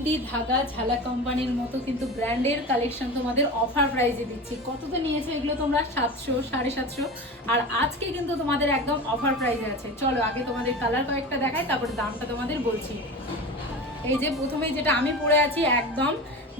MD ধাগা ঝালা কোম্পানির মতো কিন্তু ব্র্যান্ডের কালেকশন তোমাদের অফার প্রাইসে দিচ্ছি। কততে নিয়েছো এগুলো তোমরা? 700, 750। আর আজকে কিন্তু তোমাদের একদম অফার প্রাইসে আছে। চলো আগে তোমাদের কালার কয়েকটা দেখাই, তারপরে দামটা তোমাদের বলছি। এই যে প্রথমে যেটা আমি পরে আছি, একদম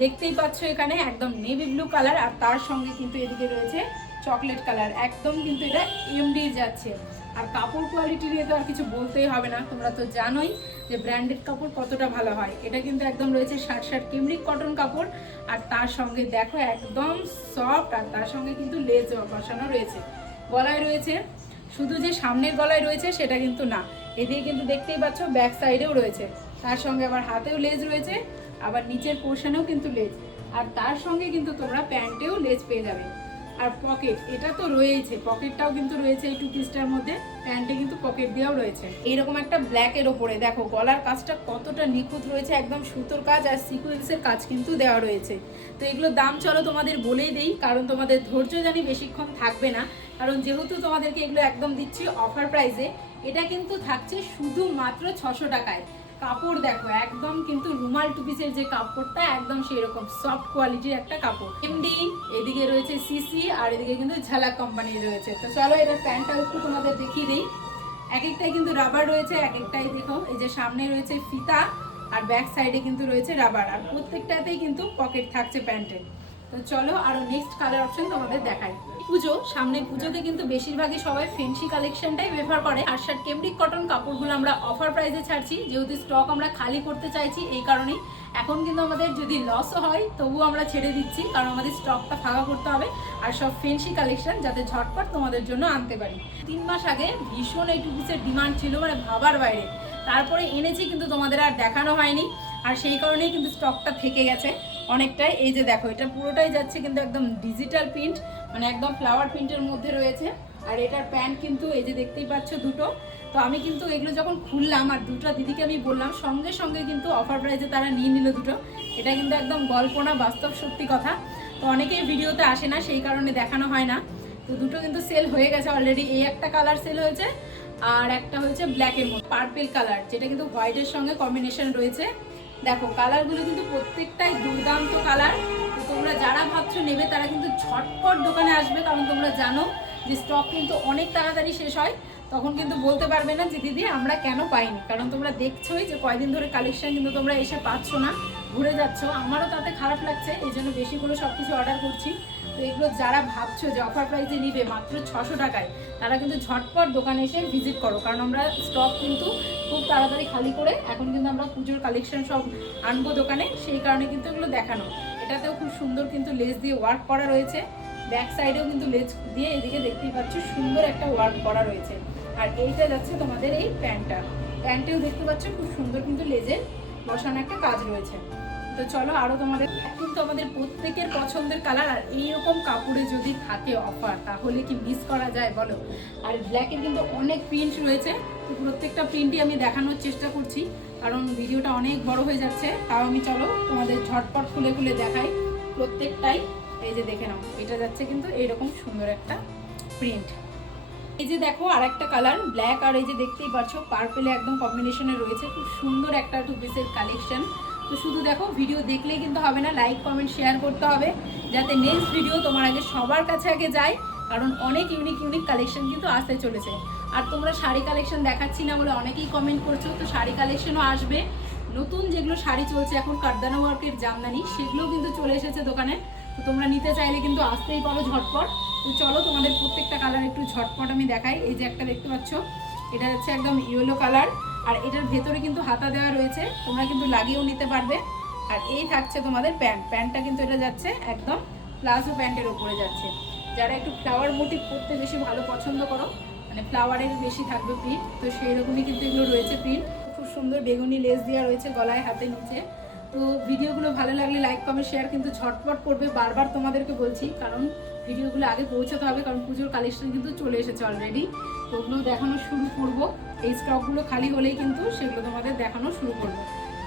দেখতেই পাচ্ছ এখানে একদম নেভি ব্লু কালার, আর তার সঙ্গে কিন্তু এদিকে রয়েছে চকলেট কালার। একদম কিন্তু এটা এমডি যাচ্ছে। আর কাপড় কোয়ালিটি নিয়ে তো আর কিছু বলতেই হবে না, তোমরা তো জানোই যে ব্র্যান্ডেড কাপড় কতটা ভালো হয়। এটা কিন্তু একদম রয়েছে 60 কেমব্রিক কটন কাপড়, আর তার সঙ্গে দেখো একদম সফট, আর তার সঙ্গে কিন্তু লেস বসানো রয়েছে। গলায় রয়েছে, শুধু যে সামনের গলায় রয়েছে সেটা কিন্তু না, এদিকে কিন্তু দেখতেই পাচ্ছ ব্যাক সাইডেও রয়েছে। তার সঙ্গে আবার হাতেও লেজ রয়েছে, আবার নিচের পোর্শনেও কিন্তু লেজ, আর তার সঙ্গে কিন্তু তোমরা প্যান্টেও লেজ পেয়ে যাবে। আর পকেট এটা তো রয়েছে, পকেটটাও কিন্তু রয়েছে এই টু পিসটার মধ্যে। প্যান্টে কিন্তু পকেট দেওয়াও রয়েছে। এইরকম একটা ব্ল্যাকের ওপরে দেখো গলার কাজটা কতটা নিখুঁত রয়েছে, একদম সুতোর কাজ আর সিকোয়েন্সের কাজ কিন্তু দেওয়া রয়েছে। তো এগুলোর দাম চলো তোমাদের বলেই দেই, কারণ তোমাদের ধৈর্য জানি বেশিক্ষণ থাকবে না, কারণ যেহেতু তোমাদেরকে এগুলো একদম দিচ্ছি অফার প্রাইসে। এটা কিন্তু থাকছে শুধুমাত্র 600 টাকায়। কাপড় দেখো একদম কিন্তু রুমাল টু পিসের যে কাপড়টা, একদম সেই রকম সফট কোয়ালিটির একটা কাপড়। এমডি, এদিকে রয়েছে সিসি, আর এদিকে কিন্তু ঝালাক কোম্পানির রয়েছে। তো চলো এটার প্যান্টটা একটু তোমাদের দেখিয়ে দিই। এক একটাই কিন্তু রাবার রয়েছে, এক একটাই দেখো এই যে সামনে রয়েছে ফিতা, আর ব্যাক সাইডে কিন্তু রয়েছে রাবার, আর প্রত্যেকটাতেই কিন্তু পকেট থাকছে প্যান্টে। তো চলো আরো নেক্সট কালার অপশন তোমাদের দেখাই। পুজো সামনে, পুজোতে কিন্তু বেশিরভাগই সবাই ফেন্সি কালেকশনটাই প্রেফার করে। আর শার্ট কেমব্রিক কটন কাপড়গুলো আমরা অফার প্রাইসে ছাড়ছি, যেহেতু স্টক আমরা খালি করতে চাইছি এই কারণেই। এখন কিন্তু আমাদের যদি লসও হয় তবুও আমরা ছেড়ে দিচ্ছি, কারণ আমাদের স্টকটা ফাঁকা করতে হবে, আর সব ফেন্সি কালেকশন যাতে ঝটপট তোমাদের জন্য আনতে পারি। 3 মাস আগে ভীষণ এই টু পিসের ডিমান্ড ছিল, মানে ভাবার বাইরে। তারপরে এনেছি কিন্তু তোমাদের আর দেখানো হয়নি, আর সেই কারণেই কিন্তু স্টকটা থেকে গেছে অনেকটাই। এই যে দেখো এটা পুরোটাই যাচ্ছে কিন্তু একদম ডিজিটাল প্রিন্ট, মানে একদম ফ্লাওয়ার প্রিন্টের মধ্যে রয়েছে। আর এটার প্যান্ট কিন্তু এই যে দেখতেই পাচ্ছ দুটো। তো আমি কিন্তু এগুলো যখন খুললাম আর দুটো দিদিকে আমি বললাম, সঙ্গে সঙ্গে কিন্তু অফার প্রাইসে তারা নিয়ে নিল দুটো। এটা কিন্তু একদম গল্প না, বাস্তব সত্যি কথা। তো অনেকেই ভিডিওতে আসে না, সেই কারণে দেখানো হয় না। তো দুটো কিন্তু সেল হয়ে গেছে অলরেডি। এই একটা কালার সেল হয়েছে, আর একটা হচ্ছে ব্ল্যাকের মধ্যে পার্পেল কালার, যেটা কিন্তু হোয়াইটের সঙ্গে কম্বিনেশন রয়েছে। দেখো কালারগুলো কিন্তু প্রত্যেকটাই দুর্দান্ত কালার। তো তোমরা যারা ভাবছো নেবে তারা কিন্তু ঝটপট দোকানে আসবে, কারণ তোমরা জানো যে স্টক কিন্তু অনেক তাড়াতাড়ি শেষ হয়। তখন কিন্তু বলতে পারবে না যে দিদি আমরা কেন পাইনি, কারণ তোমরা দেখছোই যে কয়দিন ধরে কালেকশন কিন্তু তোমরা এসে পাচ্ছ না, ঘুরে যাচ্ছ। আমারও তাতে খারাপ লাগছে, এই জন্য বেশি করে সব কিছু অর্ডার করছি। তো এগুলো যারা ভাবছো যে অফার প্রাইসে নিবে মাত্র 600 টাকায়, তারা কিন্তু ঝটপট দোকানে এসে ভিজিট করো, কারণ আমরা স্টক কিন্তু খুব তাড়াতাড়ি খালি করে এখন কিন্তু আমরা পুজোর কালেকশন সব আনবো দোকানে, সেই কারণে কিন্তু এগুলো দেখানো। এটাতেও খুব সুন্দর কিন্তু লেস দিয়ে ওয়ার্ক করা রয়েছে, ব্যাক সাইডেও কিন্তু লেস দিয়ে এদিকে দেখতেই পাচ্ছ সুন্দর একটা ওয়ার্ক করা রয়েছে। আর এইটা যাচ্ছে তোমাদের এই প্যান্টটা, প্যান্টেও দেখতে পাচ্ছ খুব সুন্দর কিন্তু লেজের বসানো একটা কাজ রয়েছে। তো চলো আরো তোমাদের কিন্তু আমাদের প্রত্যেকের পছন্দের কালার, আর এইরকম কাপড়ে যদি থাকে অফার তাহলে কি মিস করা যায় বলো। আর ব্ল্যাকের কিন্তু অনেক প্রিন্ট রয়েছে, তো প্রত্যেকটা প্রিন্টই আমি দেখানোর চেষ্টা করছি, কারণ ভিডিওটা অনেক বড় হয়ে যাচ্ছে। তাও আমি চলো তোমাদের ঝটপট খুলে খুলে দেখাই প্রত্যেকটাই। এই যে দেখে নাও, এটা যাচ্ছে কিন্তু এইরকম সুন্দর একটা প্রিন্ট। এই যে দেখো আর একটা কালার ব্ল্যাক, আর এই যে দেখতেই পাচ্ছ পার্পেলে একদম কম্বিনেশনে রয়েছে, খুব সুন্দর একটা টু পিসের কালেকশন। তো শুধু দেখো, ভিডিও দেখলেই কিন্তু হবে না, লাইক কমেন্ট শেয়ার করতে হবে, যাতে নেক্সট ভিডিও তোমার আগে সবার কাছে আগে যায়, কারণ অনেক ইউনিক ইউনিক কালেকশন কিন্তু আসতে চলেছে। আর তোমরা শাড়ি কালেকশন দেখাচ্ছি না বলে অনেকেই কমেন্ট করছো, তো শাড়ি কালেকশনও আসবে। নতুন যেগুলো শাড়ি চলছে এখন কারদানা ওয়ার্কের জামদানি, সেগুলোও কিন্তু চলে এসেছে দোকানে। তো তোমরা নিতে চাইলে কিন্তু আসতেই পারো ঝটপট। তো চলো তোমাদের প্রত্যেকটা কালার একটু ঝটপট আমি দেখাই। এই যে একটা দেখতে পাচ্ছ, এটা হচ্ছে একদম ইয়েলো কালার, আর এটার ভেতরে কিন্তু হাতা দেওয়া রয়েছে, তোমরা কিন্তু লাগিয়েও নিতে পারবে। আর এই থাকছে তোমাদের প্যান্ট, প্যান্টটা কিন্তু এটা যাচ্ছে একদম প্লাজো প্যান্টের ওপরে যাচ্ছে। যারা একটু ফ্লাওয়ার মোটিভ করতে বেশি ভালো পছন্দ করো, মানে ফ্লাওয়ারের বেশি থাকবে প্রিন্ট, তো সেই রকমই কিন্তু এগুলো রয়েছে প্রিন্ট। খুব সুন্দর বেগুনি লেস দেওয়া রয়েছে গলায়, হাতে, নিচে। তো ভিডিওগুলো ভালো লাগলে লাইক কমেন্ট শেয়ার কিন্তু ঝটপট করবে, বারবার তোমাদেরকে বলছি, কারণ ভিডিওগুলো আগে পৌঁছাতে হবে, কারণ পুজোর কালেকশন কিন্তু চলে এসেছে অলরেডি। তো ওগুলো দেখানো শুরু করবো, এই স্টকগুলো খালি হলেই কিন্তু সেগুলো তোমাদের দেখানো শুরু করবো।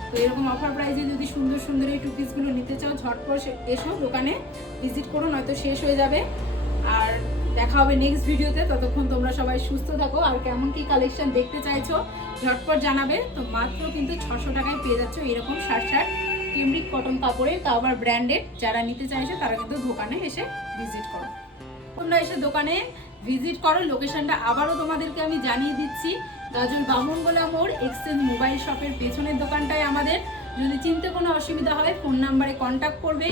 তো এরকম অফার প্রাইসে যদি সুন্দর সুন্দর এই টু পিসগুলো নিতে চাও, ঝটপট এসো দোকানে ভিজিট করো, নয়তো শেষ হয়ে যাবে। আর দেখা হবে নেক্সট ভিডিওতে, ততক্ষণ তোমরা সবাই সুস্থ থাকো। আর কেমন কি কালেকশন দেখতে চাইছো ঝটপট জানাবে। তো মাত্র কিন্তু 600 টাকায় পেয়ে যাচ্ছ এরকম শার্ট কেমব্রিক কটন কাপড়ে, তাও আবার ব্র্যান্ডেড। যারা নিতে চাইছো তারা কিন্তু দোকানে এসে ভিজিট করো। তোমরা এসে দোকানে ভিজিট করো। লোকেশনটা আবারও তোমাদেরকে আমি জানিয়ে দিচ্ছি, গাজল বামনগোলা মোড় এক্সচেঞ্জ মোবাইল শপের পেছনের দোকানটায় আমাদের। যদি চিনতে কোনো অসুবিধা হয় ফোন নাম্বারে কন্ট্যাক্ট করবে।